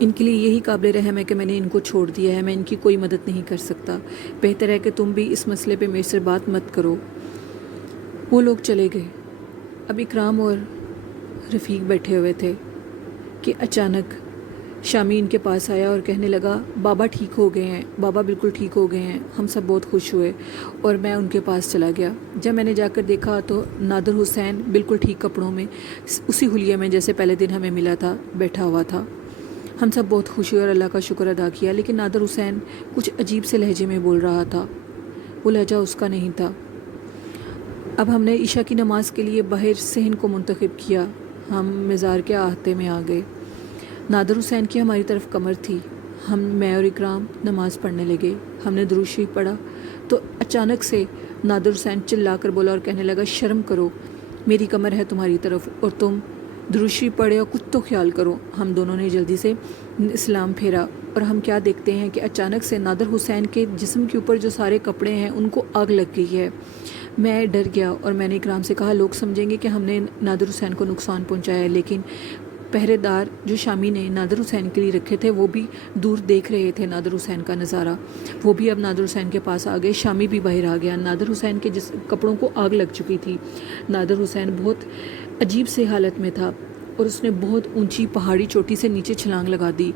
ان کے لیے یہی قابل رحم ہے کہ میں نے ان کو چھوڑ دیا ہے، میں ان کی کوئی مدد نہیں کر سکتا، بہتر ہے کہ تم بھی اس مسئلے پہ میرے سے بات مت کرو۔ وہ لوگ چلے گئے۔ اب اکرام اور رفیق بیٹھے ہوئے تھے کہ اچانک شامی ان کے پاس آیا اور کہنے لگا بابا ٹھیک ہو گئے ہیں، بابا بالکل ٹھیک ہو گئے ہیں۔ ہم سب بہت خوش ہوئے اور میں ان کے پاس چلا گیا۔ جب میں نے جا کر دیکھا تو نادر حسین بالکل ٹھیک کپڑوں میں، اسی حلیے میں جیسے پہلے دن ہمیں ملا تھا، بیٹھا ہوا تھا۔ ہم سب بہت خوش ہوئے اور اللہ کا شکر ادا کیا، لیکن نادر حسین کچھ عجیب سے لہجے میں بول رہا تھا، وہ لہجہ اس کا نہیں تھا۔ اب ہم نے عشاء کی نماز کے لیے باہر صحن کو منتخب کیا۔ ہم مزار کے احاطے میں آ گئے۔ نادر حسین کی ہماری طرف کمر تھی۔ میں اور اکرام نماز پڑھنے لگے۔ ہم نے درود شریف پڑھا تو اچانک سے نادر حسین چلا کر بولا اور کہنے لگا شرم کرو، میری کمر ہے تمہاری طرف اور تم درود شریف پڑھے اور کچھ تو خیال کرو۔ ہم دونوں نے جلدی سے اسلام پھیرا اور ہم کیا دیکھتے ہیں کہ اچانک سے نادر حسین کے جسم کے اوپر جو سارے کپڑے ہیں ان کو آگ لگ گئی ہے۔ میں ڈر گیا اور میں نے اکرام سے کہا لوگ سمجھیں گے کہ ہم نے نادر حسین کو نقصان پہنچایا ہے، لیکن پہرے دار جو شامی نے نادر حسین کے لیے رکھے تھے وہ بھی دور دیکھ رہے تھے نادر حسین کا نظارہ۔ وہ بھی اب نادر حسین کے پاس آ گئے، شامی بھی باہر آ گیا۔ نادر حسین کے کپڑوں کو آگ لگ چکی تھی۔ نادر حسین بہت عجیب سے حالت میں تھا اور اس نے بہت اونچی پہاڑی چوٹی سے نیچے چھلانگ لگا دی۔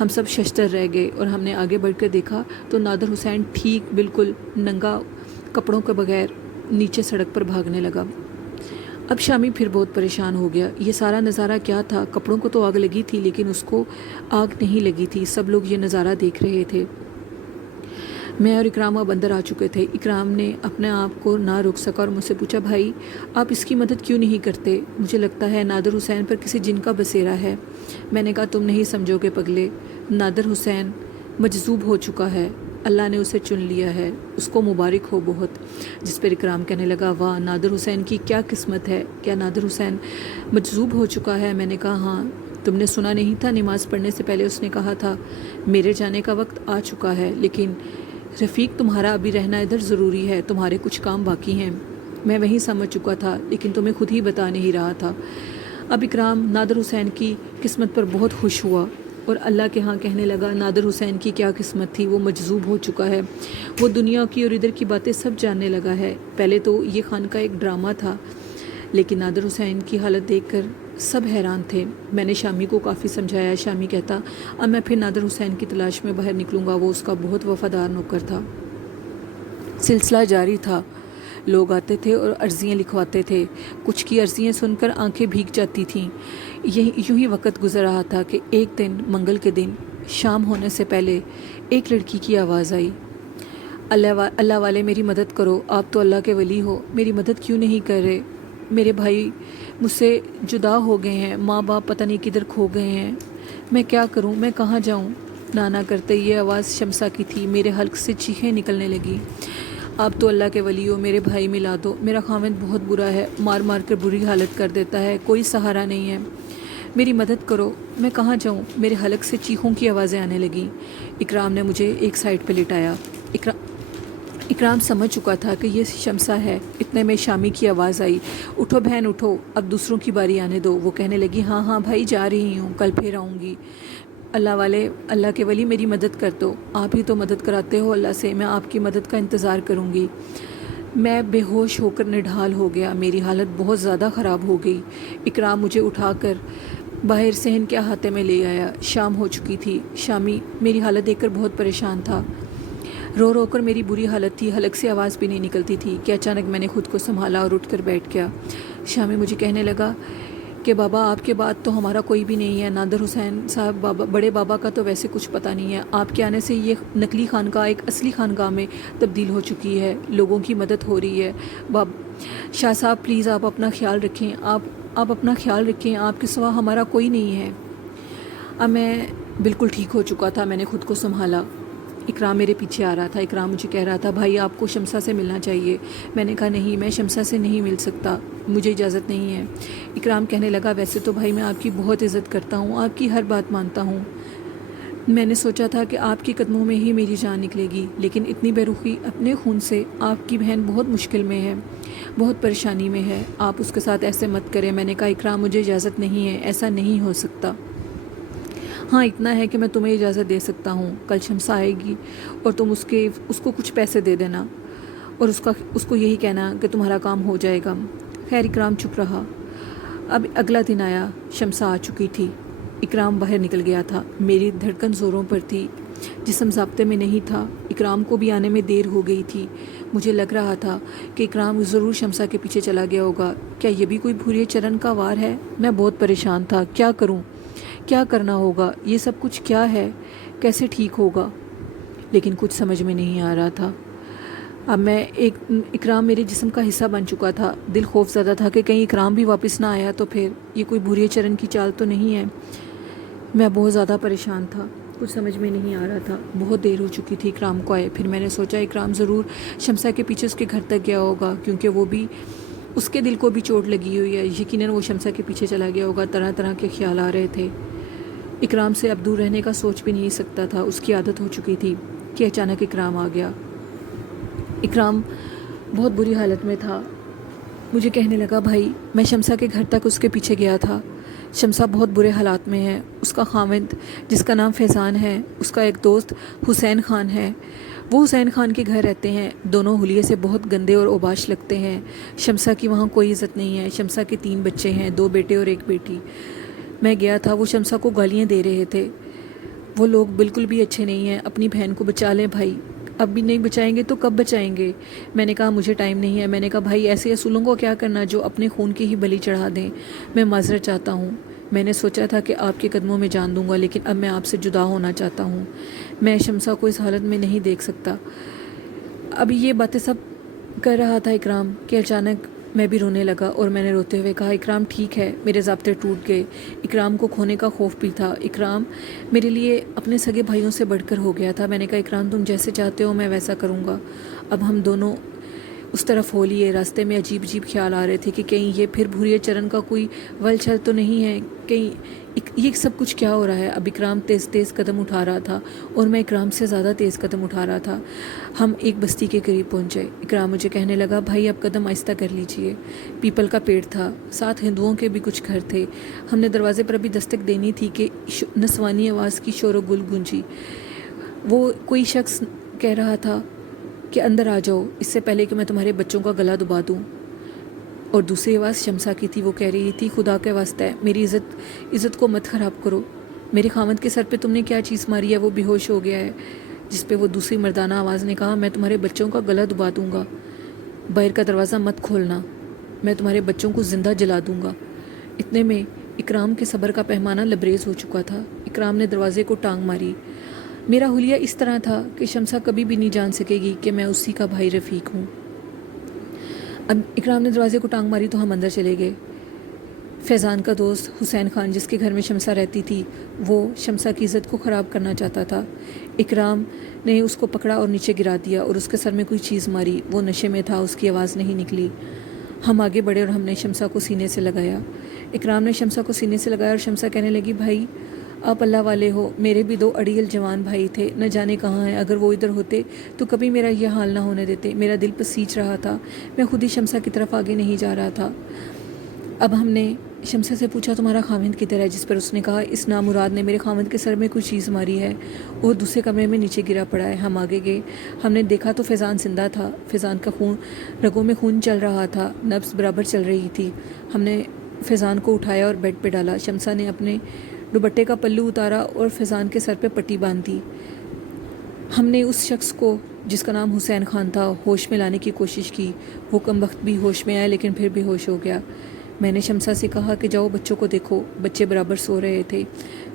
ہم سب ششدر رہ گئے اور ہم نے آگے بڑھ کر دیکھا تو نادر حسین ٹھیک بالکل ننگا کپڑوں کے بغیر نیچے سڑک پر بھاگنے لگا۔ اب شامی پھر بہت پریشان ہو گیا۔ یہ سارا نظارہ کیا تھا؟ کپڑوں کو تو آگ لگی تھی لیکن اس کو آگ نہیں لگی تھی۔ سب لوگ یہ نظارہ دیکھ رہے تھے۔ میں اور اکرام اب اندر آ چکے تھے۔ اکرام نے اپنے آپ کو نہ روک سکا اور مجھ سے پوچھا بھائی آپ اس کی مدد کیوں نہیں کرتے؟ مجھے لگتا ہے نادر حسین پر کسی جن کا بسیرا ہے۔ میں نے کہا تم نہیں سمجھو گے پگلے، نادر حسین مجذوب ہو چکا ہے، اللہ نے اسے چن لیا ہے، اس کو مبارک ہو بہت۔ جس پر اکرام کہنے لگا واہ نادر حسین کی کیا قسمت ہے، کیا نادر حسین مجذوب ہو چکا ہے؟ میں نے کہا ہاں، تم نے سنا نہیں تھا نماز پڑھنے سے پہلے اس نے کہا تھا میرے جانے کا وقت آ چکا ہے، لیکن رفیق تمہارا ابھی رہنا ادھر ضروری ہے، تمہارے کچھ کام باقی ہیں۔ میں وہیں سمجھ چکا تھا لیکن تمہیں خود ہی بتا نہیں رہا تھا۔ اب اکرام نادر حسین کی قسمت پر بہت خوش ہوا اور اللہ کے ہاں کہنے لگا نادر حسین کی کیا قسمت تھی، وہ مجذوب ہو چکا ہے، وہ دنیا کی اور ادھر کی باتیں سب جاننے لگا ہے۔ پہلے تو یہ خان کا ایک ڈرامہ تھا لیکن نادر حسین کی حالت دیکھ کر سب حیران تھے۔ میں نے شامی کو کافی سمجھایا۔ شامی کہتا اب میں پھر نادر حسین کی تلاش میں باہر نکلوں گا، وہ اس کا بہت وفادار نوکر تھا۔ سلسلہ جاری تھا، لوگ آتے تھے اور عرضیاں لکھواتے تھے، کچھ کی عرضیاں سن کر آنکھیں بھیگ جاتی تھیں۔ یوں ہی وقت گزر رہا تھا کہ ایک دن منگل کے دن شام ہونے سے پہلے ایک لڑکی کی آواز آئی، اللہ والے میری مدد کرو، آپ تو اللہ کے ولی ہو، میری مدد کیوں نہیں کر رہے؟ میرے بھائی مجھ سے جدا ہو گئے ہیں، ماں باپ پتہ نہیں کدھر کھو گئے ہیں، میں کیا کروں، میں کہاں جاؤں؟ نانا کرتے یہ آواز شمسا کی تھی۔ میرے حلق سے چیخیں نکلنے لگی، آپ تو اللہ کے ولی ہو، میرے بھائی ملا دو، میرا خاوند بہت برا ہے، مار مار کر بری حالت کر دیتا ہے، کوئی سہارا نہیں ہے، میری مدد کرو، میں کہاں جاؤں؟ میرے حلق سے چیخوں کی آوازیں آنے لگیں۔ اکرام نے مجھے ایک سائڈ پہ لٹایا۔ اکرام سمجھ چکا تھا کہ یہ شمسا ہے۔ اتنے میں شامی کی آواز آئی، اٹھو بہن اٹھو، اب دوسروں کی باری آنے دو۔ وہ کہنے لگی ہاں ہاں بھائی جا رہی ہوں، کل پھر آؤں گی، اللہ والے، اللہ کے ولی میری مدد کر دو، آپ ہی تو مدد کراتے ہو اللہ سے، میں آپ کی مدد کا انتظار کروں گی۔ میں بے ہوش ہو کر نڈھال ہو گیا، میری حالت بہت زیادہ خراب ہو گئی۔ اکرام مجھے اٹھا کر باہر صحن کے احاطے میں لے آیا۔ شام ہو چکی تھی۔ شامی میری حالت دیکھ کر بہت پریشان تھا، رو رو کر میری بری حالت تھی، حلق سے آواز بھی نہیں نکلتی تھی کہ اچانک میں نے خود کو سنبھالا اور اٹھ کر بیٹھ گیا۔ شامی مجھے کہنے لگا کہ بابا آپ کے بعد تو ہمارا کوئی بھی نہیں ہے، نادر حسین صاحب بابا، بڑے بابا کا تو ویسے کچھ پتہ نہیں ہے، آپ کے آنے سے یہ نقلی خانقاہ ایک اصلی خانقاہ میں تبدیل ہو چکی ہے، لوگوں کی مدد ہو رہی ہے۔ شاہ صاحب پلیز آپ اپنا خیال رکھیں، آپ اپنا خیال رکھیں، آپ کے سوا ہمارا کوئی نہیں ہے۔ اب میں بالکل ٹھیک ہو چکا تھا، میں نے خود کو سنبھالا۔ اکرام میرے پیچھے آ رہا تھا۔ اکرام مجھے کہہ رہا تھا بھائی آپ کو شمسا سے ملنا چاہیے۔ میں نے کہا نہیں، میں شمسا سے نہیں مل سکتا، مجھے اجازت نہیں ہے۔ اکرام کہنے لگا ویسے تو بھائی میں آپ کی بہت عزت کرتا ہوں، آپ کی ہر بات مانتا ہوں، میں نے سوچا تھا کہ آپ کے قدموں میں ہی میری جان نکلے گی، لیکن اتنی بے رخی اپنے خون سے، آپ کی بہن بہت مشکل میں ہے، بہت پریشانی میں ہے، آپ اس کے ساتھ ایسے مت کریں۔ میں نے کہا اکرام مجھے اجازت نہیں ہے، ایسا نہیں ہو سکتا۔ ہاں اتنا ہے کہ میں تمہیں اجازت دے سکتا ہوں، کل شمسا آئے گی اور تم اس کو کچھ پیسے دے دینا اور اس کو یہی کہنا کہ تمہارا کام ہو جائے گا۔ خیر اکرام چپ رہا۔ اب اگلا دن آیا، شمسا آ چکی تھی، اکرام باہر نکل گیا تھا۔ میری دھڑکن زوروں پر تھی، جسم ضابطے میں نہیں تھا۔ اکرام کو بھی آنے میں دیر ہو گئی تھی۔ مجھے لگ رہا تھا کہ اکرام ضرور شمسا کے پیچھے چلا گیا ہوگا۔ کیا یہ بھی کوئی بھورے چرن کا وار ہے؟ میں بہت پریشان تھا، کیا کروں، کیا کرنا ہوگا، یہ سب کچھ کیا ہے، کیسے ٹھیک ہوگا، لیکن کچھ سمجھ میں نہیں آ رہا تھا۔ اب اکرام میرے جسم کا حصہ بن چکا تھا۔ دل خوف زدہ تھا کہ کہیں اکرام بھی واپس نہ آیا تو پھر یہ کوئی بھورے چرن کی چال تو نہیں ہے۔ میں بہت زیادہ پریشان تھا، کچھ سمجھ میں نہیں آ رہا تھا۔ بہت دیر ہو چکی تھی اکرام کو آئے۔ پھر میں نے سوچا اکرام ضرور شمسا کے پیچھے اس کے گھر تک گیا ہوگا، کیونکہ وہ بھی اس کے دل کو بھی چوٹ لگی ہوئی ہے، یقیناً وہ شمسا کے پیچھے چلا گیا ہوگا۔ طرح طرح کے خیال آ رہے تھے۔ اکرام سے اب دور رہنے کا سوچ بھی نہیں سکتا تھا، اس کی عادت ہو چکی تھی کہ اچانک اکرام آ گیا۔ اکرام بہت بری حالت میں تھا۔ مجھے کہنے لگا، بھائی میں شمسا کے گھر تک اس کے پیچھے گیا تھا، شمسا بہت برے حالات میں ہے، اس کا خاوند جس کا نام فیضان ہے، اس کا ایک دوست حسین خان ہے، وہ حسین خان کے گھر رہتے ہیں، دونوں حلیے سے بہت گندے اور اوباش لگتے ہیں۔ شمسا کی وہاں کوئی عزت نہیں ہے۔ شمسا کے 3 بچے ہیں، 2 بیٹے اور 1 بیٹی۔ میں گیا تھا، وہ شمسا کو گالیاں دے رہے تھے۔ وہ لوگ بالکل بھی اچھے نہیں ہیں، اپنی بہن کو بچا لیں بھائی، اب بھی نہیں بچائیں گے تو کب بچائیں گے؟ میں نے کہا مجھے ٹائم نہیں ہے۔ میں نے کہا بھائی ایسے اصولوں کو کیا کرنا جو اپنے خون کی ہی بلی چڑھا دیں، میں معذرت چاہتا ہوں۔ میں نے سوچا تھا کہ آپ کے قدموں میں جان دوں گا، لیکن اب میں آپ سے جدا ہونا چاہتا ہوں، میں شمسا کو اس حالت میں نہیں دیکھ سکتا۔ اب یہ باتیں سب کر رہا تھا اکرام کہ اچانک میں بھی رونے لگا اور میں نے روتے ہوئے کہا، اکرام ٹھیک ہے، میرے ضابطے ٹوٹ گئے۔ اکرام کو کھونے کا خوف بھی تھا۔ اکرام میرے لیے اپنے سگے بھائیوں سے بڑھ کر ہو گیا تھا۔ میں نے کہا اکرام تم جیسے چاہتے ہو میں ویسا کروں گا۔ اب ہم دونوں اس طرف ہو لیے۔ راستے میں عجیب عجیب خیال آ رہے تھے کہ کہیں یہ پھر بھوریا چرن کا کوئی ول چھل تو نہیں ہے، کہیں یہ سب کچھ کیا ہو رہا ہے۔ اب اکرام تیز تیز قدم اٹھا رہا تھا اور میں اکرام سے زیادہ تیز قدم اٹھا رہا تھا۔ ہم ایک بستی کے قریب پہنچے۔ اکرام مجھے کہنے لگا، بھائی اب قدم آہستہ کر لیجئے۔ پیپل کا پیڑ تھا، ساتھ ہندوؤں کے بھی کچھ گھر تھے۔ ہم نے دروازے پر ابھی دستک دینی تھی کہ نسوانی آواز کی شور و گل گونجی۔ وہ کوئی شخص کہہ رہا تھا کہ اندر آ جاؤ اس سے پہلے کہ میں تمہارے بچوں کا گلا دبا دوں۔ اور دوسری آواز شمسا کی تھی، وہ کہہ رہی تھی، خدا کے واسطے میری عزت کو مت خراب کرو، میرے خاوند کے سر پہ تم نے کیا چیز ماری ہے، وہ بے ہوش ہو گیا ہے۔ جس پہ وہ دوسری مردانہ آواز نے کہا، میں تمہارے بچوں کا گلا دبا دوں گا، باہر کا دروازہ مت کھولنا، میں تمہارے بچوں کو زندہ جلا دوں گا۔ اتنے میں اکرام کے صبر کا پیمانہ لبریز ہو چکا تھا۔ اکرام نے دروازے کو ٹانگ ماری۔ میرا حلیہ اس طرح تھا کہ شمسا کبھی بھی نہیں جان سکے گی کہ میں اسی کا بھائی رفیق ہوں۔ اب اکرام نے دروازے کو ٹانگ ماری تو ہم اندر چلے گئے۔ فیضان کا دوست حسین خان جس کے گھر میں شمسا رہتی تھی، وہ شمسا کی عزت کو خراب کرنا چاہتا تھا۔ اکرام نے اس کو پکڑا اور نیچے گرا دیا اور اس کے سر میں کوئی چیز ماری۔ وہ نشے میں تھا، اس کی آواز نہیں نکلی۔ ہم آگے بڑھے اور ہم نے شمسا کو سینے سے لگایا۔ اکرام نے شمسا کو سینے سے لگایا اور شمسا کہنے لگی، بھائی آپ اللہ والے ہو، میرے بھی 2 اڑیل جوان بھائی تھے، نہ جانے کہاں ہیں، اگر وہ ادھر ہوتے تو کبھی میرا یہ حال نہ ہونے دیتے۔ میرا دل پسیج رہا تھا، میں خود ہی شمسا کی طرف آگے نہیں جا رہا تھا۔ اب ہم نے شمسا سے پوچھا، تمہارا خاوند کدھر ہے؟ جس پر اس نے کہا، اس نامراد نے میرے خاوند کے سر میں کوئی چیز ماری ہے اور دوسرے کمرے میں نیچے گرا پڑا ہے۔ ہم آگے گئے، ہم نے دیکھا تو فیضان زندہ تھا، فیضان کا رگوں میں خون چل رہا تھا، نبض برابر چل رہی تھی۔ ہم نے فیضان کو اٹھایا اور بیڈ پہ ڈالا۔ شمسا نے اپنے دوپٹے کا پلو اتارا اور فیضان کے سر پہ پٹی باندھ دی۔ ہم نے اس شخص کو جس کا نام حسین خان تھا ہوش میں لانے کی کوشش کی۔ وہ کم وقت بھی ہوش میں آیا لیکن پھر بھی ہوش ہو گیا۔ میں نے شمسا سے کہا کہ جاؤ بچوں کو دیکھو۔ بچے برابر سو رہے تھے۔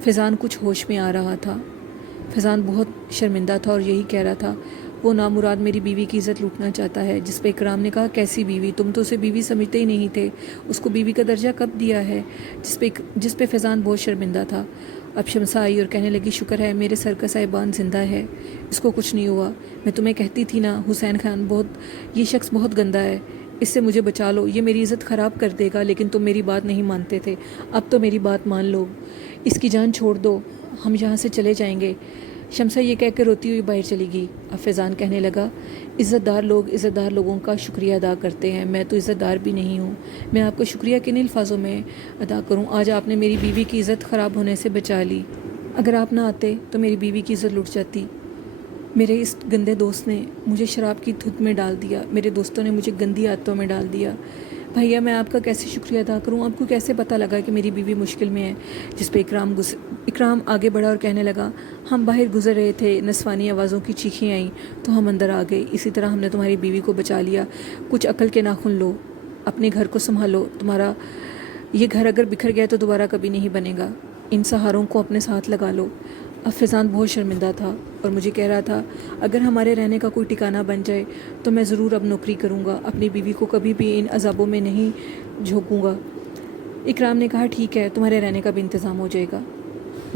فیضان کچھ ہوش میں آ رہا تھا۔ فیضان بہت شرمندہ تھا اور یہی کہہ رہا تھا، وہ نامراد میری بیوی کی عزت لوٹنا چاہتا ہے۔ جس پہ اکرام نے کہا، کیسی بیوی؟ تم تو اسے بیوی سمجھتے ہی نہیں تھے، اس کو بیوی کا درجہ کب دیا ہے؟ جس پہ فیضان بہت شرمندہ تھا۔ اب شمسا آئی اور کہنے لگی، شکر ہے میرے سر کا صاحبان زندہ ہے، اس کو کچھ نہیں ہوا۔ میں تمہیں کہتی تھی نا، حسین خان یہ شخص بہت گندا ہے، اس سے مجھے بچا لو، یہ میری عزت خراب کر دے گا۔ لیکن تم میری بات نہیں مانتے تھے، اب تو میری بات مان لو، اس کی جان چھوڑ دو، ہم یہاں سے چلے جائیں گے۔ شمسا یہ کہہ کے روتی ہوئی باہر چلی گئی۔ اب فیضان کہنے لگا، عزت دار لوگوں کا شکریہ ادا کرتے ہیں، میں تو عزت دار بھی نہیں ہوں، میں آپ کا شکریہ کن الفاظوں میں ادا کروں؟ آج آپ نے میری بیوی کی عزت خراب ہونے سے بچا لی۔ اگر آپ نہ آتے تو میری بیوی کی عزت لٹ جاتی۔ میرے اس گندے دوست نے مجھے شراب کی دھت میں ڈال دیا، میرے دوستوں نے مجھے گندی عادتوں میں ڈال دیا۔ بھیا میں آپ کا کیسے شکریہ ادا کروں؟ آپ کو کیسے پتہ لگا کہ میری بیوی مشکل میں ہے؟ جس پہ اکرام آگے بڑھا اور کہنے لگا، ہم باہر گزر رہے تھے، نسوانی آوازوں کی چیخیں آئیں تو ہم اندر آ گئے، اسی طرح ہم نے تمہاری بیوی کو بچا لیا۔ کچھ عقل کے ناخن لو، اپنے گھر کو سنبھالو، تمہارا یہ گھر اگر بکھر گیا تو دوبارہ کبھی نہیں بنے گا، ان سہاروں کو اپنے ساتھ لگا لو۔ اب فیضان بہت شرمندہ تھا اور مجھے کہہ رہا تھا، اگر ہمارے رہنے کا کوئی ٹھکانہ بن جائے تو میں ضرور اب نوکری کروں گا، اپنی بیوی کو کبھی بھی ان عذابوں میں نہیں جھونکوں گا۔ اکرام نے کہا، ٹھیک ہے، تمہارے رہنے کا بھی انتظام ہو جائے گا۔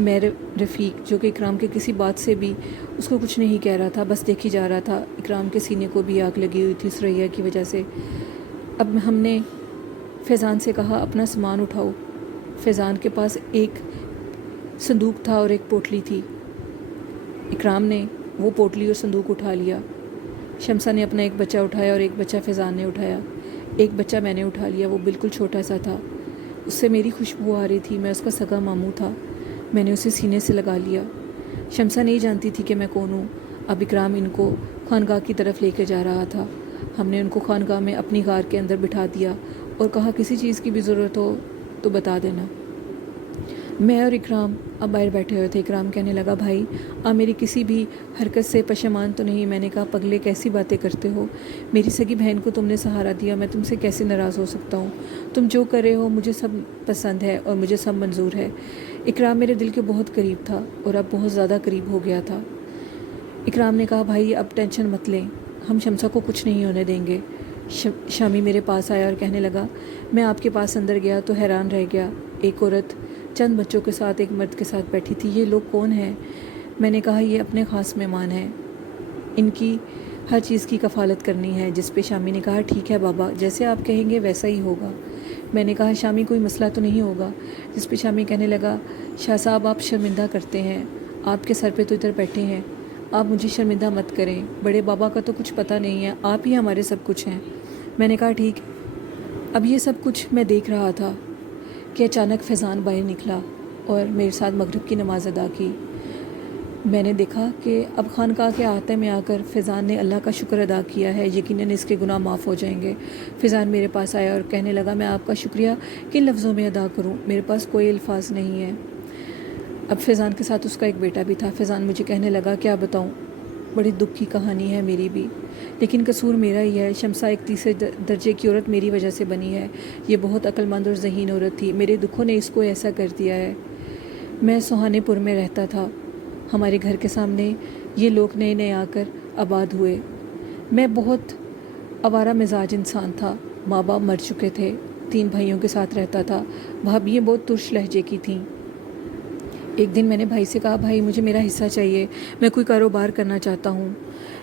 میرے رفیق، جو کہ اکرام کے کسی بات سے بھی اس کو کچھ نہیں کہہ رہا تھا، بس دیکھی جا رہا تھا، اکرام کے سینے کو بھی آگ لگی ہوئی تھی سریا کی وجہ سے۔ اب ہم نے فیضان سے کہا، اپنا سامان اٹھاؤ۔ فیضان کے پاس ایک صندوق تھا اور ایک پوٹلی تھی۔ اکرام نے وہ پوٹلی اور صندوق اٹھا لیا۔ شمسہ نے اپنا ایک بچہ اٹھایا اور ایک بچہ فیضان نے اٹھایا۔ ایک بچہ میں نے اٹھا لیا، وہ بالکل چھوٹا سا تھا، اس سے میری خوشبو آ رہی تھی، میں اس کا سگا ماموں تھا، میں نے اسے سینے سے لگا لیا۔ شمسہ نہیں جانتی تھی کہ میں کون ہوں۔ اب اکرام ان کو خانقاہ کی طرف لے کے جا رہا تھا۔ ہم نے ان کو خانقاہ میں اپنی غار کے اندر بٹھا دیا اور کہا، کسی چیز کی بھی ضرورت ہو تو بتا دینا۔ میں اور اکرام اب باہر بیٹھے ہوئے تھے۔ اکرام کہنے لگا، بھائی آپ میری کسی بھی حرکت سے پشیمان تو نہیں؟ میں نے کہا، پگلے کیسی باتیں کرتے ہو، میری سگی بہن کو تم نے سہارا دیا، میں تم سے کیسے ناراض ہو سکتا ہوں؟ تم جو کر رہے ہو مجھے سب پسند ہے اور مجھے سب منظور ہے۔ اکرام میرے دل کے بہت قریب تھا اور اب بہت زیادہ قریب ہو گیا تھا۔ اکرام نے کہا، بھائی اب ٹینشن مت لیں، ہم شمسہ کو کچھ نہیں ہونے دیں گے۔ شامی میرے پاس آیا اور کہنے لگا، میں آپ کے پاس اندر گیا تو حیران رہ گیا، ایک عورت چند بچوں کے ساتھ ایک مرد کے ساتھ بیٹھی تھی، یہ لوگ کون ہیں؟ میں نے کہا، یہ اپنے خاص مہمان ہیں، ان کی ہر چیز کی کفالت کرنی ہے۔ جس پہ شامی نے کہا، ٹھیک ہے بابا، جیسے آپ کہیں گے ویسا ہی ہوگا۔ میں نے کہا، شامی کوئی مسئلہ تو نہیں ہوگا؟ جس پہ شامی کہنے لگا، شاہ صاحب آپ شرمندہ کرتے ہیں، آپ کے سر پہ تو ادھر بیٹھے ہیں، آپ مجھے شرمندہ مت کریں، بڑے بابا کا تو کچھ پتہ نہیں ہے، آپ ہی ہمارے سب کچھ ہیں۔ میں نے کہا، ٹھیک۔ اب یہ سب کچھ میں دیکھ رہا تھا کہ اچانک فیضان باہر نکلا اور میرے ساتھ مغرب کی نماز ادا کی۔ میں نے دیکھا کہ اب خانقاہ کے احاطے میں آ کر فیضان نے اللہ کا شکر ادا کیا ہے، یقیناً اس کے گناہ معاف ہو جائیں گے۔ فیضان میرے پاس آیا اور کہنے لگا، میں آپ کا شکریہ کن لفظوں میں ادا کروں، میرے پاس کوئی الفاظ نہیں ہے۔ اب فیضان کے ساتھ اس کا ایک بیٹا بھی تھا۔ فیضان مجھے کہنے لگا، کیا بتاؤں، بڑی دکھ کی کہانی ہے میری بھی، لیکن قصور میرا ہی ہے۔ شمسہ ایک تیسرے درجے کی عورت میری وجہ سے بنی ہے، یہ بہت عقل مند اور ذہین عورت تھی، میرے دکھوں نے اس کو ایسا کر دیا ہے۔ میں سہانے پور میں رہتا تھا، ہمارے گھر کے سامنے یہ لوگ نئے نئے آ کر آباد ہوئے۔ میں بہت آوارہ مزاج انسان تھا، ماں باپ مر چکے تھے، 3 بھائیوں کے ساتھ رہتا تھا، بھابیاں بہت ترش لہجے کی تھیں۔ ایک دن میں نے بھائی سے کہا، بھائی مجھے میرا حصہ چاہیے، میں کوئی کاروبار کرنا چاہتا ہوں۔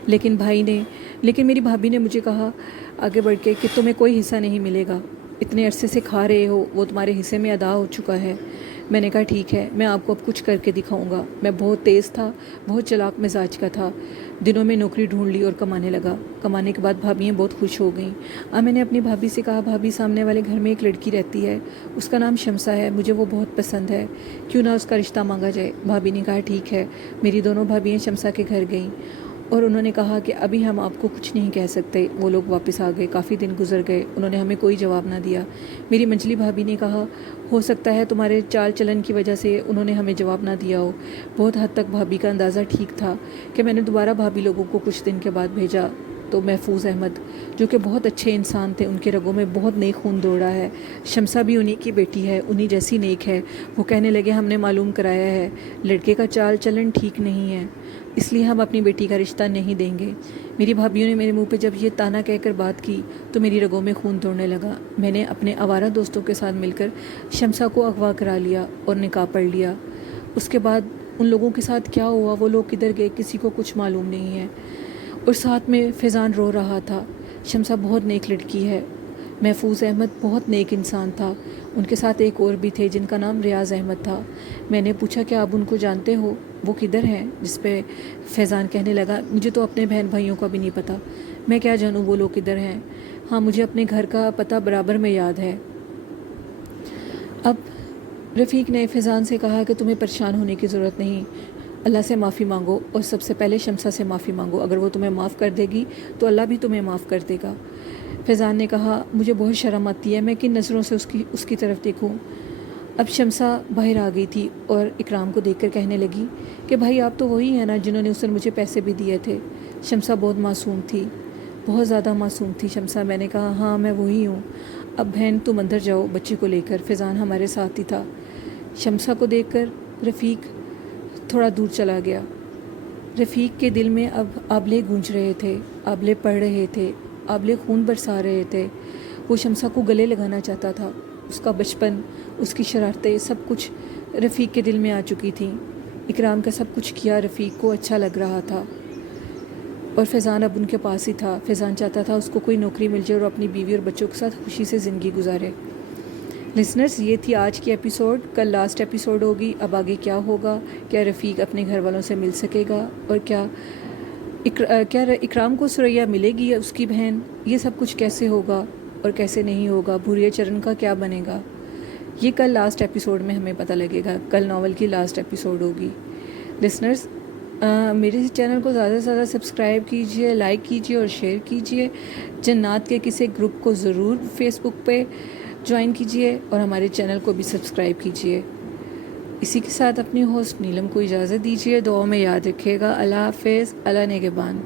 لیکن میری بھابھی نے مجھے کہا آگے بڑھ کے کہ تمہیں کوئی حصہ نہیں ملے گا، اتنے عرصے سے کھا رہے ہو وہ تمہارے حصے میں ادا ہو چکا ہے۔ میں نے کہا، ٹھیک ہے، میں آپ کو اب کچھ کر کے دکھاؤں گا۔ میں بہت تیز تھا، بہت چلاک مزاج کا تھا، دنوں میں نوکری ڈھونڈ لی اور کمانے لگا۔ کمانے کے بعد بھابیاں بہت خوش ہو گئیں۔ اب میں نے اپنی بھابھی سے کہا، بھابھی سامنے والے گھر میں ایک لڑکی رہتی ہے، اس کا نام شمسہ ہے، مجھے وہ بہت پسند ہے، کیوں نہ اس کا رشتہ مانگا جائے؟ بھابھی نے کہا، ٹھیک ہے۔ میری دونوں بھابیاں شمسہ کے گھر گئیں اور انہوں نے کہا کہ ابھی ہم آپ کو کچھ نہیں کہہ سکتے۔ وہ لوگ واپس آ گئے، کافی دن گزر گئے، انہوں نے ہمیں کوئی جواب نہ دیا۔ میری منجلی بھابھی نے کہا، ہو سکتا ہے تمہارے چال چلن کی وجہ سے انہوں نے ہمیں جواب نہ دیا ہو۔ بہت حد تک بھابھی کا اندازہ ٹھیک تھا کہ میں نے دوبارہ بھابھی لوگوں کو کچھ دن کے بعد بھیجا تو محفوظ احمد، جو کہ بہت اچھے انسان تھے، ان کے رگوں میں بہت نیک خون دوڑا ہے، شمسہ بھی انہی کی بیٹی ہے، انہی جیسی نیک ہے۔ وہ کہنے لگے، ہم نے معلوم کرایا ہے لڑکے کا چال چلن ٹھیک نہیں ہے، اس لیے ہم اپنی بیٹی کا رشتہ نہیں دیں گے۔ میری بھابھیوں نے میرے منہ پہ جب یہ تانا کہہ کر بات کی تو میری رگوں میں خون دوڑنے لگا۔ میں نے اپنے آوارہ دوستوں کے ساتھ مل کر شمسہ کو اغوا کرا لیا اور نکاح پڑھ لیا۔ اس کے بعد ان لوگوں کے ساتھ کیا ہوا، وہ لوگ کدھر گئے، کسی کو کچھ معلوم نہیں ہے۔ اور ساتھ میں فیضان رو رہا تھا۔ شمسہ بہت نیک لڑکی ہے، محفوظ احمد بہت نیک انسان تھا، ان کے ساتھ ایک اور بھی تھے جن کا نام ریاض احمد تھا۔ میں نے پوچھا، کیا آپ ان کو جانتے ہو، وہ کدھر ہیں؟ جس پہ فیضان کہنے لگا، مجھے تو اپنے بہن بھائیوں کا بھی نہیں پتہ، میں کیا جانوں وہ لوگ کدھر ہیں، ہاں مجھے اپنے گھر کا پتہ برابر میں یاد ہے۔ اب رفیق نے فیضان سے کہا کہ تمہیں پریشان ہونے کی ضرورت نہیں، اللہ سے معافی مانگو اور سب سے پہلے شمسہ سے معافی مانگو، اگر وہ تمہیں معاف کر دے گی تو اللہ بھی تمہیں معاف کر دے گا۔ فیضان نے کہا مجھے بہت شرم آتی ہے، میں کن نظروں سے اس کی طرف دیکھوں۔ اب شمسہ باہر آ گئی تھی اور اکرام کو دیکھ کر کہنے لگی کہ بھائی آپ تو وہی ہیں نا جنہوں نے اس دن مجھے پیسے بھی دیے تھے۔ شمسہ بہت معصوم تھی، بہت زیادہ معصوم تھی شمسہ۔ میں نے کہا ہاں میں وہی ہوں، اب بہن تم اندر جاؤ بچی کو لے کر، فیضان ہمارے ساتھ ہی تھا۔ شمسہ کو دیکھ کر رفیق تھوڑا دور چلا گیا۔ رفیق کے دل میں اب آبلے گونج رہے تھے، آبلے پڑھ رہے تھے، آبلے خون برسا رہے تھے۔ وہ شمسہ کو گلے لگانا چاہتا تھا، اس کا بچپن، اس کی شرارتیں سب کچھ رفیق کے دل میں آ چکی تھیں۔ اکرام کا سب کچھ کیا رفیق کو اچھا لگ رہا تھا، اور فیضان اب ان کے پاس ہی تھا۔ فیضان چاہتا تھا اس کو کوئی نوکری مل جائے اور اپنی بیوی اور بچوں کے ساتھ خوشی سے زندگی گزارے۔ لسنرز، یہ تھی آج کی ایپیسوڈ، کل لاسٹ ایپیسوڈ ہوگی۔ اب آگے کیا ہوگا؟ کیا رفیق اپنے گھر والوں سے مل سکے گا؟ اور کیا اکرام کو ثریا ملے گی اس کی بہن؟ یہ سب کچھ کیسے ہوگا اور کیسے نہیں ہوگا؟ بھوریا چرن کا کیا بنے گا؟ یہ کل لاسٹ ایپیسوڈ میں ہمیں پتہ لگے گا، کل ناول کی لاسٹ ایپیسوڈ ہوگی۔ لسنرز، میرے چینل کو زیادہ سے زیادہ سبسکرائب کیجئے، لائک کیجئے اور شیئر کیجئے۔ جنات کے کسی گروپ کو ضرور فیس بک پہ جوائن کیجئے اور ہمارے چینل کو بھی سبسکرائب کیجئے۔ اسی کے ساتھ اپنی ہوسٹ نیلم کو اجازت دیجئے، دعاؤں میں یاد رکھیے گا۔ اللہ حافظ، اللہ نگہبان۔